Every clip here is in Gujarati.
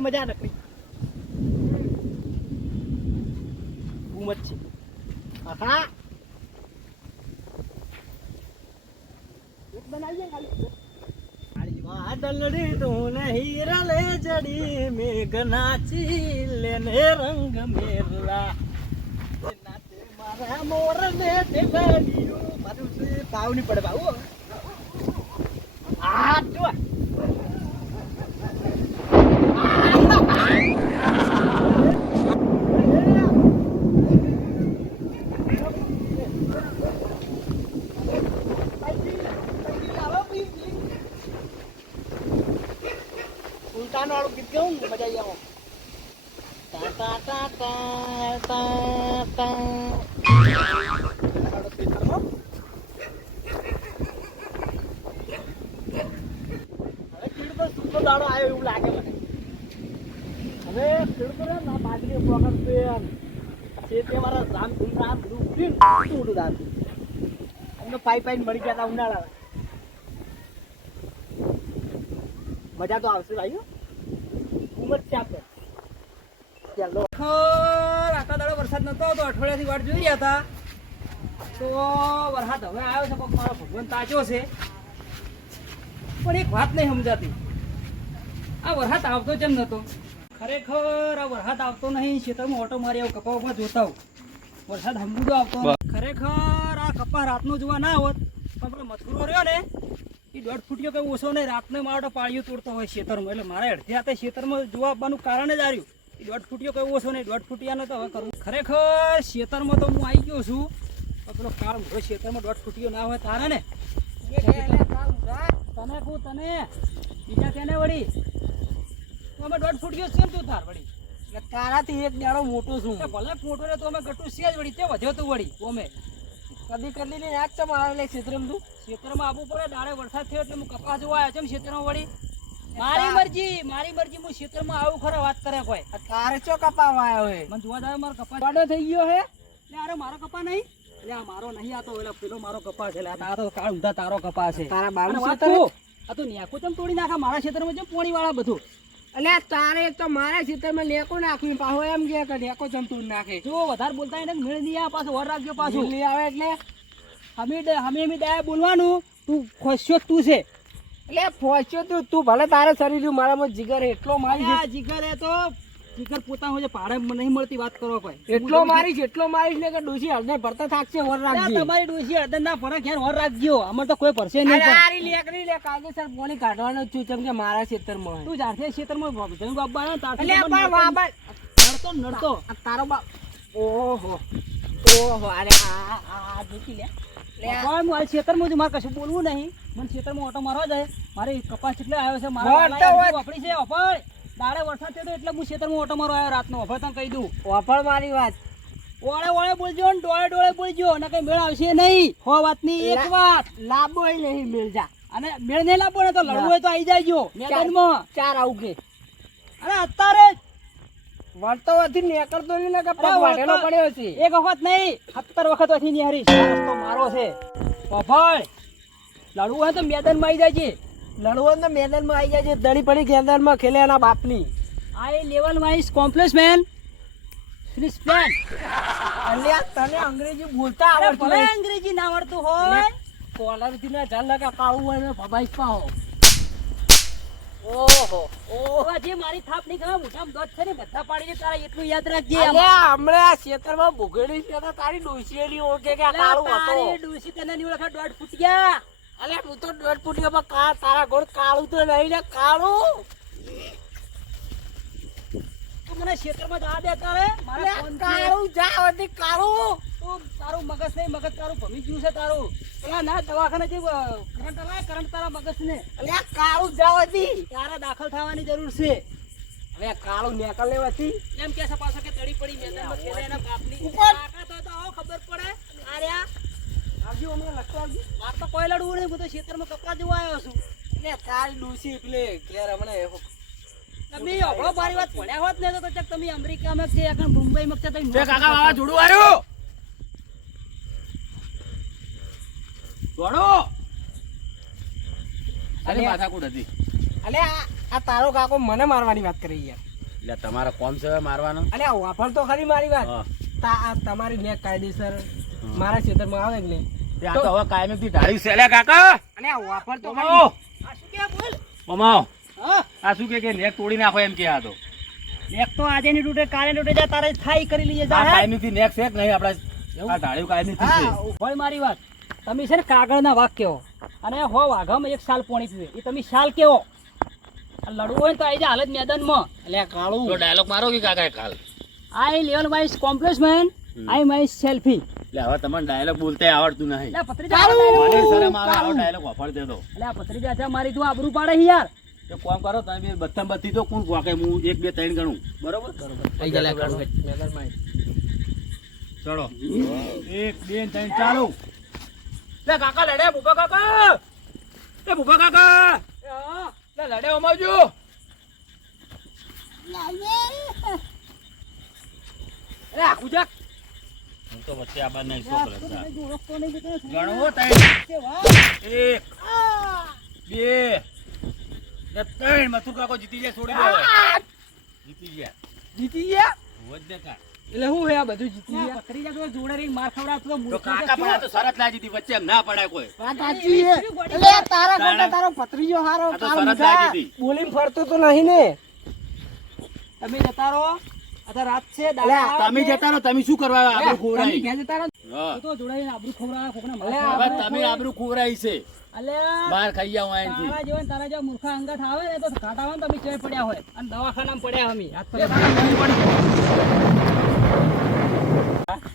મજા નકરી ઉમત છે આખા એક બનાવીએ ખાલી વાદળડી તું હીરા લે જડી મેઘનાચી લેને રંગ મેરલા નાતે મારા મોર ને તે ગડિયું મારું છે ભાવ ની પડે ભાવ આ જો ઉલટાનો વાળું ગીત ગાઉં ને મજા આવી આવો તા તા તા તા તા ખેડૂતો સુખો દાડો આવ્યો એવું લાગે મને હવે ખેડૂતો ના બાજરી પ્રોગ્રામ છે તે મારા રામ બધું દાદુ અમને પાઈ મળી ગયા હતા ઉનાળા મજા તો આવશે ભાઈ ઉમર છે આપણે ચાલો આટલા દાડો વરસાદ નતો તો અઠવાડિયાથી વાટ જોઈ રહ્યા હતા તો વરસાદ હવે આવ્યો છે મારો ભગવાન તાજો છે પણ એક વાત નહીં સમજાતી આ વરસાદ આવતો કેમ નતો ખરેખર આ વરસાદ આવતો નહીં ખેતરમાં ઓટો મારી આવું કપામાં જોતા હોઉં વરસાદ હમુડો આવતો ખરેખર આ કપા રાતનો જોવા ના હોત પણ પેલો મથુરો રહ્યો ને એ 1.5 ફૂટિયો કઈ ઓછો નહીં રાતને મારો પાળીઓ તોડતો હોય ખેતરમાં એટલે મારે અડધી હાથે ખેતરમાં જોવા આવવાનું કારણ જ આવ્યું એ 1.5 ફૂટિયો કઈ ઓછો નહીં 1.5 ફૂટિયાનો તો હવે કરવું ખરેખર ખેતરમાં તો હું આવી ગયો છું પેલો કાળ મોટો ખેતરમાં 1.5 ફૂટિયો ના હોય તારે ને તને કહું તને બીજા તેને વળી તો અમે 1.5 ફૂટિયો છે તું તાર વળી એટલે તારાથી એક દાડો મોટો છું ભલે મોટો ને તો અમે ગટું છે જ વળી તે વધ્યો તું વળી અમે કદી કદી ને યાદ ચમ આવે લે ક્ષેત્રમાં તું ક્ષેત્રમાં આવવું પડે દાડે વરસાદ થયો એટલે હું કપાસ જોવા આવ્યો છું ક્ષેત્રમાં વળી મારી મરજી હું ક્ષેત્રમાં આવું ખરો વાત કરે કોઈ તારે ચો કપાવા આવ્યો હે મને જોવા જાય મારો કપાસ વાડો થઈ ગયો હે એટલે અરે મારો કપા નહીં એટલે આ મારો નહીં આતો એટલે પેલો મારો કપાસ છે એટલે આ તો કાળ ઊંધા તારો કપાસ છે તારા બાળુ આ તો નેકો ચમ તોડી નાખા મારા ક્ષેત્રમાં જેમ પોણી વાળા બધું એટલે તારે તો મારા ક્ષેત્રમાં નેકો નાખ્યું પાછો એમ કે નેકો ચમ તોડી નાખે જો વધારે બોલતા એને મેળ નહીં આવે પાછો વર રાખજો પાછું નહીં આવે એટલે અમે ડાયા બોલવાનું તું ખોસ્યો તું છે એટલે ફોસ્યો તું ભલે તારે શરીર મારામાં જીગર એટલો મારી છે જીગર એ તો જીગર પોતાનું છે ભાડે નહીં મળતી વાત કરો કોઈ એટલો મારીશ ને કે ડોસી હળદર ભરતા થાકશે વર રાખજો તમારી ડોસી હળદર ના ફરક યાર વર રાખજો અમાર તો કોઈ ભરશે નહીં તારી લેકરી લે કાયદેસર પોણી કાઢવાનો છું કેમ કે મારા ક્ષેત્રમાં તું જાતે ક્ષેત્રમાં જમી બાબા ને તાર એટલે બાબા નડતો તારો બાપ ઓહો અરે આ જોતી લે મારે ખેતરમાં જ મારે કશું બોલવું નહીં મને ખેતરમાં ઓટો મારવા જાય મારે કપાસ એટલે આવ્યો છે મારી છે અફળ દાડે વરસાદ થયો એટલે હું ખેતરમાં ઓટો મારવા આવ્યો રાતનો અફળ તને કહી દઉં અફળ મારી વાત ઓળે બોલજો ને ડોળે બોલજો ને કઈ મેળ આવશે નહીં હો વાતની એક વાત લાંબો નહીં મેળ જા અને મેળ નહીં લાંબો ને તો લડવું હોય તો આવી જાયજો મેદાનમાં ચાર આવું કે અરે અત્યારે વળતો વધી નીકળતો નહીં ને કે પગ વાઢેલો પડ્યો છે એક વખત નહીં 17 વખત વધી ની હરી રસ્તો મારો છે પફળ લડવું હોય તો મેદાનમાં આવી જાય છે દડી પડી મેદાનમાં ખેલે એના બાપની I level wise complex man finish plan અલ્યા તને અંગ્રેજી બોલતા આવડતું ભલે અંગ્રેજી ના આવડતું હોય કોલર થી ના જાલ લગા કાવું હોય ને ભબાઈ પાઓ ઓહો જે મારી થાપ ની ખબર મોઢામાં દોત છે ને બધા પાડીને તારા એટલું યાદ રાખજે અલ્યા હમણે આ ખેતરમાં ભૂગેડી છે તો તારી ડોસીએલી ઓળખે કે આ કાળું હતો તારી ડોસી તને ની ઓળખે 1.5 ફૂટિયા અલ્યા હું તો 1.5 ફૂટિયામાં તારા ગોળ કાળું તો નહીં ને કાળું તું મને ખેતરમાં જા દે તારે મારે કાળું જા વધી કાળું તું તારું મગજ નહીં મગજ તારું ભમી ગયું છે તારું પેલા ના દવાખાને જે કરંટ તારા મગજ ને અલ્યા કાળું જાવતી તારે દાખલ થવાની જરૂર છે હવે કાળું નેકળ લેવાથી એમ કે છે પાછો કે તડી પડી મેદાનમાં ખેલે એના બાપની તાકાત હોય તો આવો ખબર પડે આર્યા આવજો અમે લખવાજી માર તો કોઈ લડવું નહીં હું તો ખેતરમાં કપડા જોવા આવ્યો છું એટલે તારી ડૂસી એટલે ઘેર હમણે તમે ઓળો મારી વાત ભણ્યા હોત ને તો ચક તમે અમેરિકામાં છે કે મુંબઈમાં છે તમે કાકા વાવા જોડું આર્યો જોડો અલે માથા કુડ હતી અલે આ તારો કાકો મને મારવાની વાત કરી યાર. એટલે તમારો કોમ છે મારવાનો? અરે આ વાપર તો ખરી મારી વાત. હા. આ તમારી નેક કાયદેસર મારા ક્ષેત્રમાં આવે કે નહીં? તે આ તો હવે કાયમથી ઢાળી છે લે કાકા. અને આ વાપર તો બમાવો. આ શું કે બોલ બમાવો. હા આ શું કે નેક તોડી નાખો એમ કે આ તો. એક તો આજે ની તૂટે કાલે તૂટે જા તારે થાઈ કરી લઈએ આ જા હે? કાયમથી નેક છે કે નહીં આપડા? આ ઢાળ્યું કાયમથી છે. હા ઉભોય મારી વાત તમે છે ને કાગળના વાક કેવો અને હો વાઘામાં એક સાલ પોણી પીવે એ તમે સાલ કેવો આ લડવું હોય ને તો આઈ જા હાલત મેદાનમાં એટલે આ કાળું તો ડાયલોગ મારો કે કાકા કાલ. I level my complement I my selfie એટલે હવે તમને ડાયલોગ બોલતે આવડતું નહીં. એટલે પત્રીજા મને શરમ આવે આવો ડાયલોગ વાપર દે તો. એટલે આ પત્રીજા છે મારી તું આબરૂ પાડે છે યાર તો કોમ કરો તમે બે બત્તમ બત્તી તો કોણ વાકે હું 1 2 3 ગણું બરોબર થઈ ગયા લે કાળું મેદાનમાં. ચલો 1 2 3 ચાલુ. લે કાકા લડે ભૂપા કાકા. એ ભૂપા કાકા લે લડે અમાવજો. અરે આખું જાક હું તો વચ્ચે આબાર નહીં છોકરો ગણવો તઈ 1 2 ને 3 મથુ કાકો જીતી જાય છોડી દે. જીતી ગયા. જીતી ગયા હોજ દે કા. એટલે હું હે આ બધું જીતી ગયા. પત્રીજા તો જોડે રહી માર ખવડાવતો તો તો મૂર્ખો કાકા પણ આ તો શરત લાગી હતી વચ્ચે એમ ના પડાય કોઈ. વાત સાચી છે. એટલે તારા કરતા તારો ભત્રીજો હારો આ તો કાળ શરત મુઢા. લાગી હતી. બોલીને ફરતો તો નહીં ને. તમે જતા રહો આ રાત છે અલ્યા, તમે જતા રહો તમે શું કરવા આબરૂ તમે ખોવરાઈ? ઘેર જતા રહો હા. તું તો જોડાઈને આબરૂ ખવડાવે કોકને મળે અલ્યા, હવે તમે આબરૂ ખોવરાઈ છે. અલ્યા બહાર ખાઈ આવો અહીંથી. તારા જેવા ને તારા જેવા મૂર્ખા અંગત આવે ને તો કાંટામાં તમે ચોય પડ્યા હોય અને દવાખાનામાં પડ્યા અમે હાથ પગ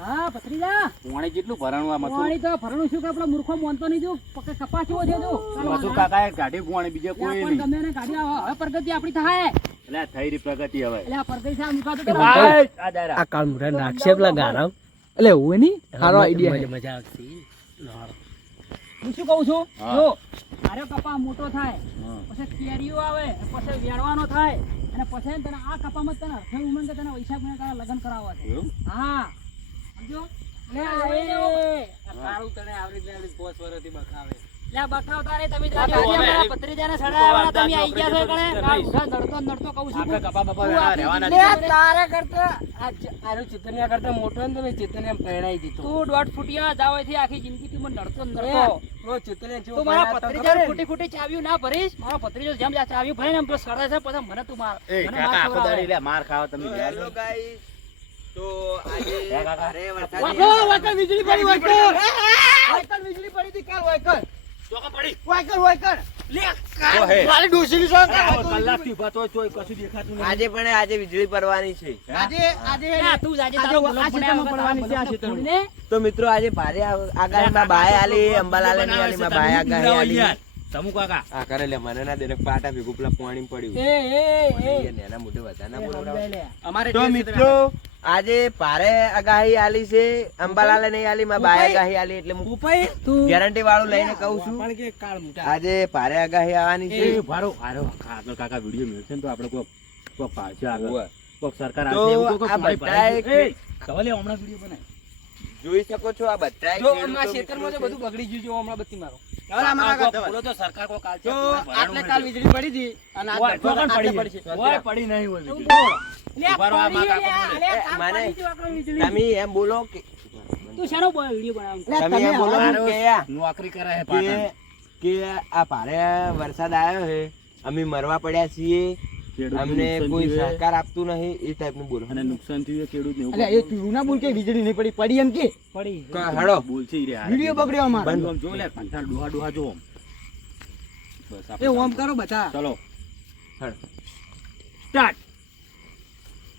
હા પત્રીજા પોણે કેટલું ભરણું આ મથું? પાણી તો ભરણું શું કે આપણો મૂર્ખો મોનતો નહીં જો કપાસ જેવો છે જો મથું કાકાએ ગાડી પોણે બીજે કોઈ પણ નહીં. ગમે ને ગાડી આવે હવે પ્રગતિ આપણી થાય એટલે આ થઈ રહી પ્રગતિ હવે. એટલે આ પ્રગતિ સાહેબ મુકાતો તો ભાઈ, આ દાયરા. આ કાળ મુઢા નાખશે પેલા ગારામ. એટલે એવું નહીં સારો આઈડિયા. મજા આવશે. હું શું કહું છું હા. જો આરે કપા મોટો થાય હા. પછી કેરીઓ આવે પછી વેણવાનો થાય અને પછી તને આ કપામાં તને અર્થે ઉમંગ કે તને વૈશાખ મહિના લગ્ન કરાવવા છે એવું? હા સમજો લે આ કાળું તને આવડી આવડી 5 વર્ષથી બખાવે. લે બખાવતા રે તમે આ તો અમે મારા પત્રીજાને સડાવવાના તમે આઈ ગયા છો કણે આપણે નડતો નડતો કહું છું આપણે કપા બપા તું રહેવાના લે નથી. તારા કરતા આરો ચેતન્યા કરતા મોટો ને તમે ચેતન્યા પરણાઈ દીધો. તું દોઢ ફૂટિયા જાવથી આખી જિંદગી તું મને નડતો નડતો ઓ ચેતન્યા જેવો તું મારા પરણાતો પત્રીજાને ખબર ફૂટી ફૂટી ચાવ્યું ના ભરીશ મારા પત્રીજો જેમ ચાવ્યું ભરીને એમ તો સડે છે પછી મને તું માર એ મને કાકા માર આખો ખવડાવે. દાડી લે માર ખાવ તમે. હેલો ગાઈસ, તો આજે હે કાકા? ભારે વાયકલ, વરસાદ વાયકલ વીજળી પડી વાયકલ. વાયકલ વીજળી પડી હતી કાલ વાયકલ. ચોકા પડી. વાયકલ વાયકલ. લે તો હે. મારી ડોશીની સોંગ આવો કલાકથી ઊભા તોય કશું દેખાતું નહીં. આજે પણ આજે વીજળી પડવાની છે. આજે આજે ના, તું જાજે તારો આજે બોલો આ ક્ષેત્રમાં પડવાની છે આ ક્ષેત્રમાં. ફોડીને તો મિત્રો આજે ભારે આગાહીમાં બાય આલી અંબાલાલે ની આલી માં બાય આગાહી આલી. તમુ કાકા આ કરે લે મને ના દે ને પાટા ભેગું પેલા પાણી પડ્યું. એ નેના મોઢે વધારે ના બોલવડાવો. અમારે તો મિત્રો આજે ભારે આગાહી આલી છે અંબાલાલે નહીં આલી માં બાય આગાહી આલી એટલે હું ઉપાય તું ગેરંટી વાળું લઈને કહું છું પણ કે કાળ મુઢા. આજે ભારે આગાહી આવવાની છે. એ ભારો ભારો આગળ કાકા વિડિયો મેળશે ને તો આપણે કોઈ પાછા આગળ હોવે. કોક સરકાર તો આવશે એવું તો આ પાણી બધાય ભરાય છે. એ સવાલે હમણાં વિડિયો બનાય. જોઈ શકો છો આ બધા જો હમણાં ક્ષેત્રમાં તો બધું બગડી ગયું જો હમણાં બત્તી મારો. આ કોક બોલો તો સરકાર કોક આલશે. તો આટલે કાલ વીજળી પડી હતી અને આજ ઓય, ચોકન આટલે પડી પડશે. છે. ઓય, પડી નહીં હોય તું વીજળી. બોલ. લે, ઉભા રહો, આ પડી માં લે, કાકા લે, એ, કામ મને- પડી ગયું આપણે વીજળી. તમે એમ બોલો કે તું શાનો વિડીયો બનાવ તમે એમ બોલો હવે કે નોકરી કરે છે પાટણ. કે આ ભારે વરસાદ આવ્યો છે અમે મરવા પડ્યા છીએ ખેડૂતને અમને નુકસાન કોઈ થયું છે. સહકાર આપતું નહીં એ ટાઈપનું બોલો અને નુકસાન થયું છે ખેડૂતને એવું અલ્યા એ તું ના બોલ કે વીજળી નહીં પડી પડી એમ કે પડી હડો બોલશે ઈ રે હારે. વિડીયો બગડ્યો અમારો. બંધ આમ જો લે કંટાળ ડોહા ડોહા જો આમ. બસ આપણે એ ઓમ કરો બધા. ચલો હડો. સ્ટાર્ટ.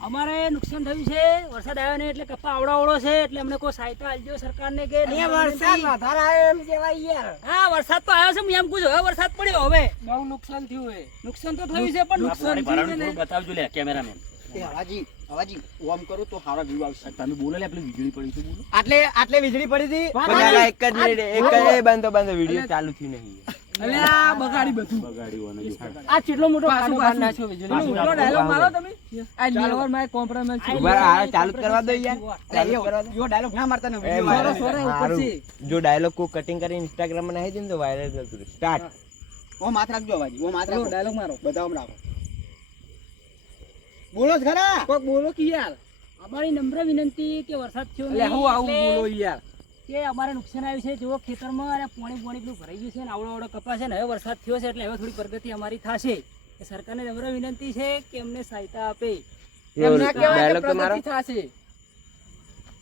અમારે નુકસાન થયું છે વરસાદ આવ્યો ને એટલે કપા આવડાવડો છે એટલે અમને કોઈ સહાયતા આલજો સરકારને કે અહીંયા વરસાદ વધારે આવ્યો એમ કહેવાય યાર. હા વરસાદ તો આવ્યો છે હું એમ કહું છું હવે વરસાદ પડ્યો હવે બહુ નુકસાન થયું હે. નુકસાન તો થયું છે પણ નુકસાન પાણી થયું છે ભરાવાનું ને થોડું બતાવજો લે કેમેરામેન. એ હવાજી હવાજી ઓમ કરો તો સારો વ્યૂ આવશે. તમે બોલો લે પેલી વીજળી પડી છે બોલો. આટલે વીજળી પડી હતી. પણ આ એક જ મિનિટ એક જ એ બંધો વિડીયો ચાલુ થયું નહીં અલ્યા બગાડી બધું. બગાડી હોને જો. આ કેટલો મોટો પાછું કાંડો પાછું નાખ્યો વીજળી. પાછું પેલો dialogue મારો તમે. આ લેવલ માં કોમ્પ્રોમાઇઝ છે. ઉભા રહો, આ ચાલુ જ કરવા દો યાર ચાલુ જ કરવા દો. જો ડાયલોગ ના મારતા ને એ વિડિયો મારે મારો સોરે ઉપર હારું. છે. જો ડાયલોગ કો કટિંગ કરીને ઇન્સ્ટાગ્રામ માં નાખી દે ને તો વાયરલ થતું સ્ટાર્ટ ઓ માથ રાખજો અવાજી ઓ માથ રાખો ડાયલોગ મારો બધા હમણાં બોલો જ ખરા. કોક બોલો કે યાર. અમારી નમ્ર વિનંતી કે વરસાદ થયો એટલે હું આવું એટલે બોલો યાર. કે અમારે નુકસાન આવ્યું છે જો ખેતરમાં અને પાણી પેલું ભરાઈ ગયું છે ને આવડો આવડો કપાસ છે ને હવે વરસાદ થયો છે એટલે હવે થોડી પ્રગતિ અમારી થશે કે સરકારને નમ્ર વિનંતી છે કે અમને સહાયતા આપે એમ ના કહેવાય કે ડાયલોગ તો મારો પ્રગતિ થશે.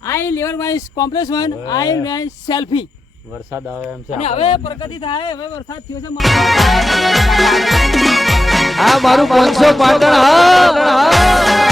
I lever my complex one I my selfie વરસાદ આવે એમ છે અને હવે પ્રગતિ થાય હવે વરસાદ થયો છે આ મારું 500 પાટણ હા